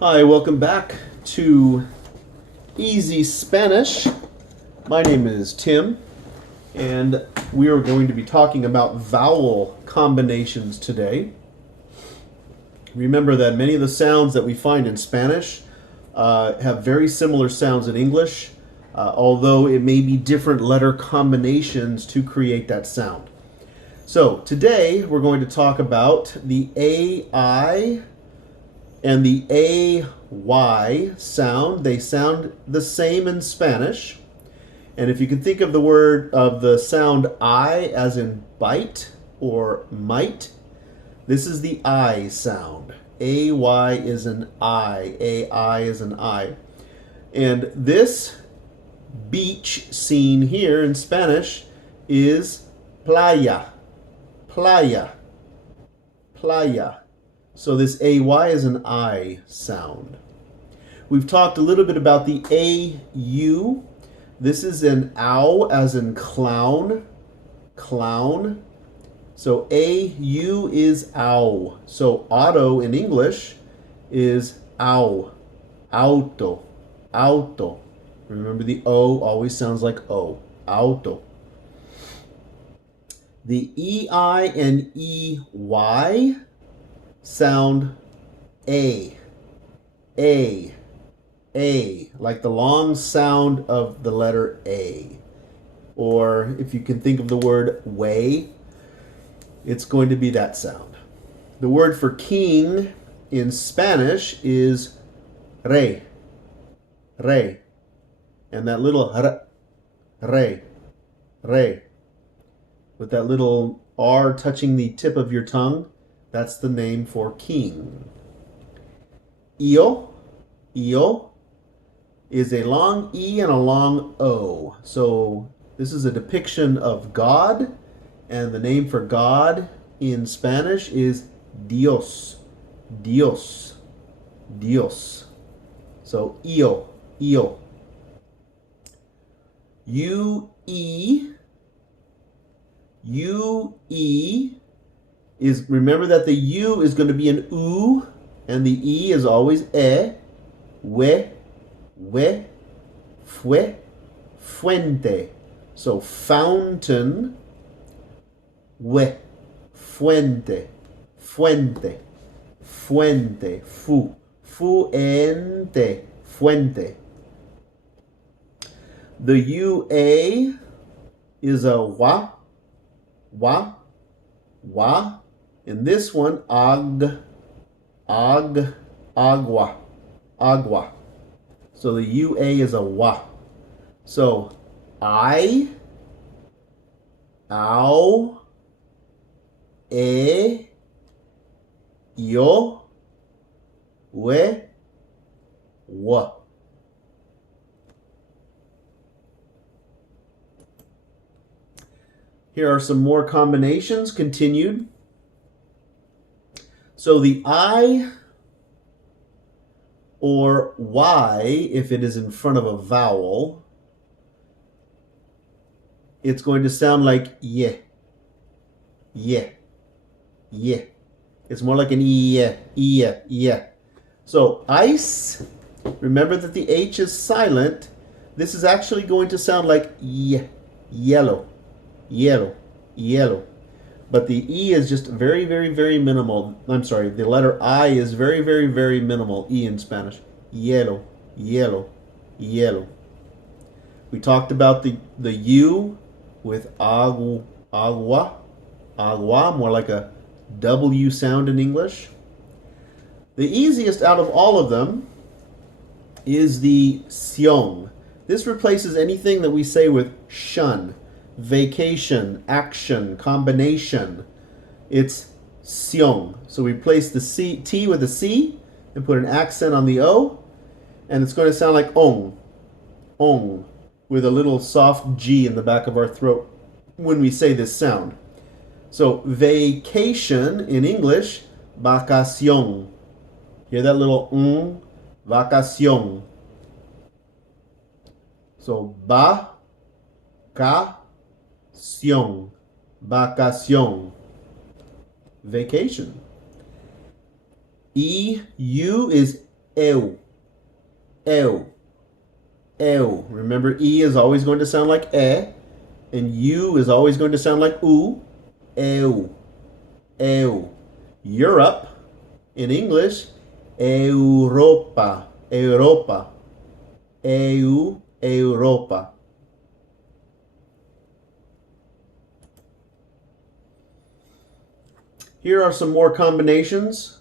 Hi, welcome back to Easy Spanish. My name is Tim, and we are going to be talking about vowel combinations today. Remember that many of the sounds that we find in Spanish have very similar sounds in English, although it may be different letter combinations to create that sound. So today we're going to talk about the AI and the AY sound. They sound the same in Spanish. And if you can think of the sound I as in bite or might, this is the I sound. AY is an I. AI is an I. And this beach scene here in Spanish is playa. Playa. Playa. So this AY is an I sound. We've talked a little bit about the AU. This is an ow as in clown. Clown. So AU is ow. So auto in English is ow. Auto. Auto. Remember the O always sounds like O. Auto. The EI and EY sound A. A. A. Like the long sound of the letter A. Or if you can think of the word way, it's going to be that sound. The word for king in Spanish is rey. Rey. And that little rey. Rey. With that little R touching the tip of your tongue, that's the name for king. Io. Io is a long E and a long O. So this is a depiction of God, and the name for God in Spanish is Dios. Dios. Dios. So io. Io. UE. UE is, remember that the U is going to be an U, and the E is always we, fue, fuente. So fountain, we, fuente, fuente, fuente, fuente, fuente. The UA is a wa, in this one, agua. So the UA is a wa. So I, ow, yo, we, wa. Here are some more combinations continued. So the I or Y, if it is in front of a vowel, it's going to sound like ye. Ye. Ye. It's more like an yeah. So ice, remember that the H is silent. This is actually going to sound like ye. Yellow. Yellow. Yellow. But the E is just very, very, very minimal. I'm sorry, the letter I is very, very, very minimal. E in Spanish. Yellow, yellow, yellow. We talked about the U with agua, more like a W sound in English. The easiest out of all of them is the sion. This replaces anything that we say with shun. Vacation, action, combination. It's sion. So we place the T with a C and put an accent on the O, and it's going to sound like ong, with a little soft G in the back of our throat when we say this sound. So vacation in English, vacación. Hear that little vacación. So vacación, vacation. EU is eu, eu, eu. Remember, E is always going to sound like e, and U is always going to sound like u. Eu, eu. Europe, in English, Europa, Europa. EU, Europa. Here are some more combinations.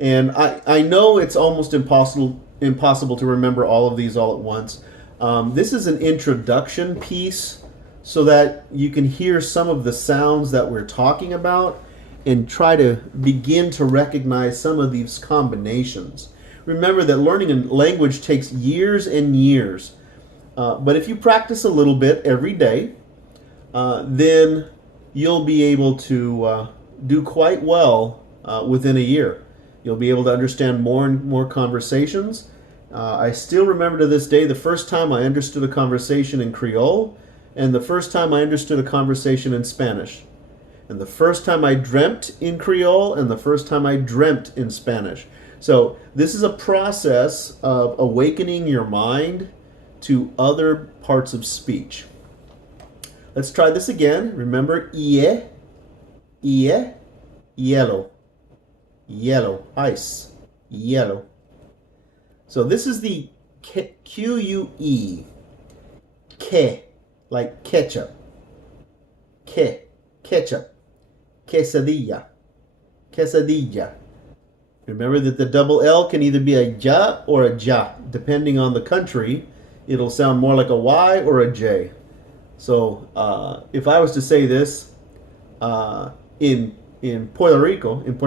And I know it's almost impossible to remember all of these all at once. This is an introduction piece so that you can hear some of the sounds that we're talking about and try to begin to recognize some of these combinations. Remember that learning a language takes years and years. But if you practice a little bit every day, then you'll be able to do quite well within a year. You'll be able to understand more and more conversations. I still remember to this day the first time I understood a conversation in Creole and the first time I understood a conversation in Spanish. And the first time I dreamt in Creole and the first time I dreamt in Spanish. So this is a process of awakening your mind to other parts of speech. Let's try this again. Remember, ie, yellow. Yellow, ice, yellow. So this is the Q-U-E, que, like ketchup, ketchup, quesadilla, quesadilla. Remember that the double L can either be a ja or a ja. Depending on the country, it'll sound more like a Y or a J. So if I was to say this in Puerto Rico, it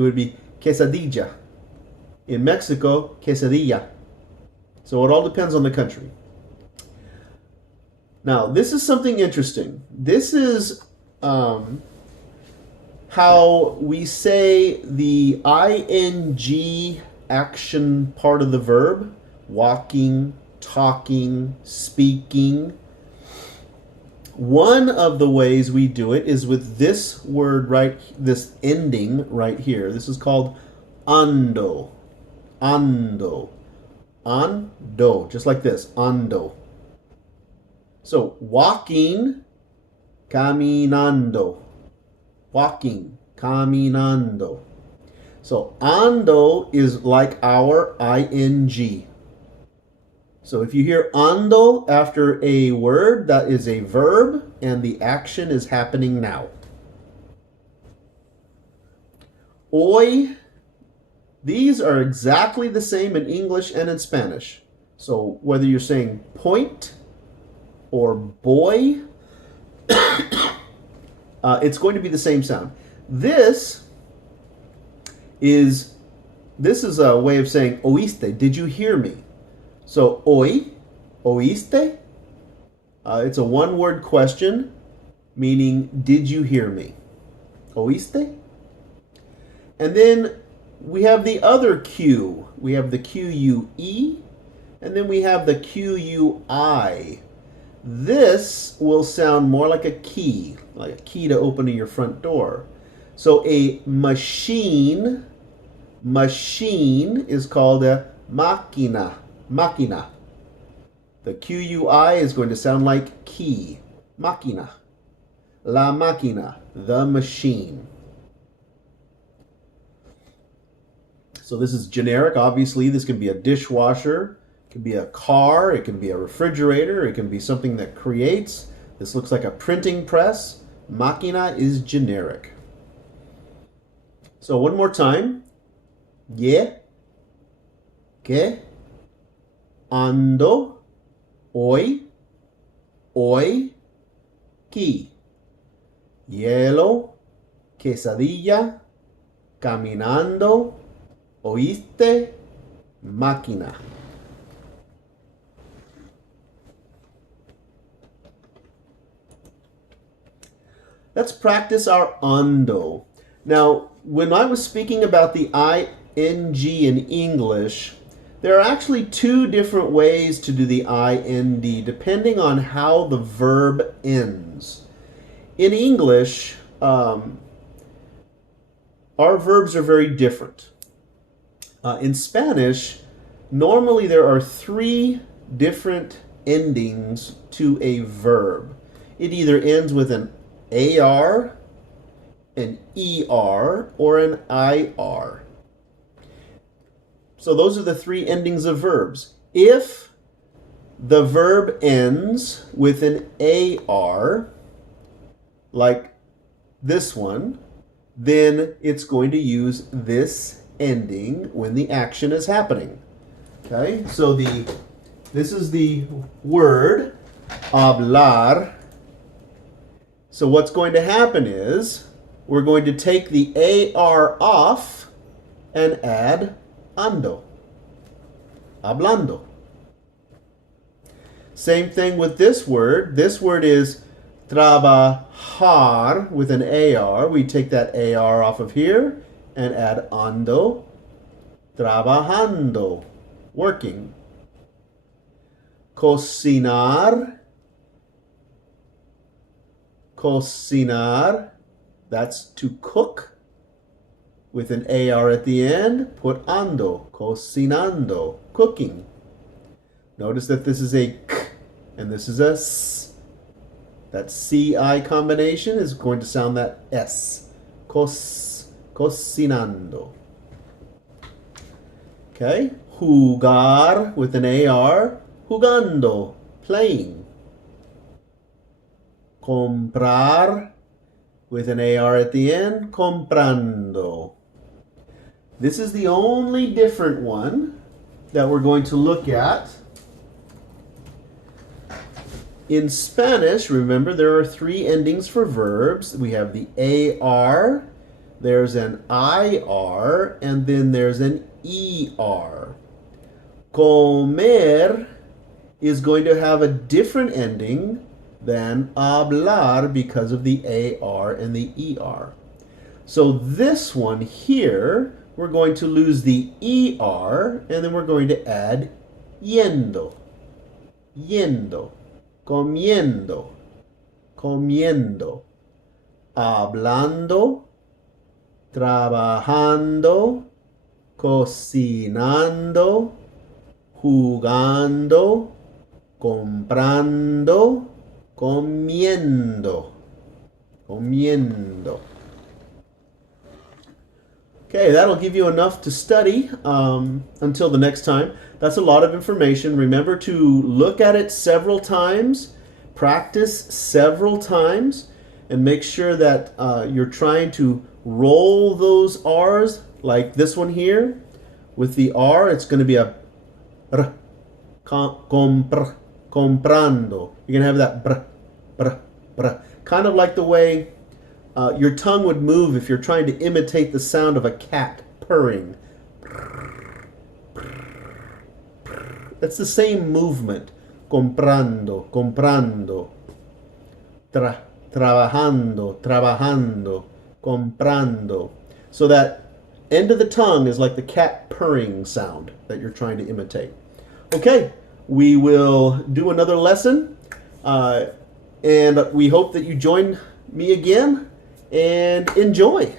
would be quesadilla. In Mexico, quesadilla. So it all depends on the country. Now, this is something interesting. This is how we say the ing action part of the verb, walking, talking, speaking. One of the ways we do it is with this word this ending right here. This is called ando. Ando. Ando. Just like this. Ando. So walking, caminando. Walking, caminando. So ando is like our ing. So if you hear ando after a word, that is a verb and the action is happening now. Hoy, these are exactly the same in English and in Spanish. So whether you're saying point or boy, it's going to be the same sound. This is a way of saying oíste, did you hear me? So, oí, oíste, it's a one-word question, meaning, did you hear me? Oíste? And then we have the other Q. We have the Q-U-E, and then we have the Q-U-I. This will sound more like a key to opening your front door. So a machine is called a máquina. Máquina. The Q-U-I is going to sound like key. Máquina. La máquina. The machine. So this is generic. Obviously, this can be a dishwasher. It can be a car. It can be a refrigerator. It can be something that creates. This looks like a printing press. Máquina is generic. So one more time. Ye. Que. Ando, hoy, qui. Hielo, quesadilla, caminando, oíste, máquina. Let's practice our ando. Now, when I was speaking about the ing in English, there are actually two different ways to do the ind, depending on how the verb ends. In English, our verbs are very different. In Spanish, normally there are three different endings to a verb. It either ends with an AR, an ER, or an IR. So those are the three endings of verbs. If the verb ends with an AR, like this one, then it's going to use this ending when the action is happening. Okay, so this is the word hablar. So what's going to happen is we're going to take the AR off and add ando, hablando. Same thing with this word. This word is trabajar with an AR. We take that AR off of here and add ando, trabajando, working. Cocinar, cocinar, that's to cook. With an AR at the end, put ando, cocinando, cooking. Notice that this is a k and this is a s. That CI combination is going to sound that S. Cocinando. Okay, jugar with an AR, jugando, playing. Comprar with an AR at the end, comprando. This is the only different one that we're going to look at. In Spanish, remember, there are three endings for verbs. We have the AR, there's an IR, and then there's an ER. Comer is going to have a different ending than hablar because of the AR and the ER. So this one here, we're going to lose the ER, and then we're going to add yendo. Yendo. Comiendo, comiendo, hablando, trabajando, cocinando, jugando, comprando, comiendo, comiendo. Okay, that'll give you enough to study until the next time. That's a lot of information. Remember to look at it several times, practice several times, and make sure that you're trying to roll those R's, like this one here. With the R, it's going to be a r, comprando. You're going to have that br, br, br. Kind of like the way your tongue would move if you're trying to imitate the sound of a cat purring. That's the same movement. Comprando, comprando. Trabajando, trabajando. Comprando. So that end of the tongue is like the cat purring sound that you're trying to imitate. Okay, we will do another lesson. And we hope that you join me again and enjoy.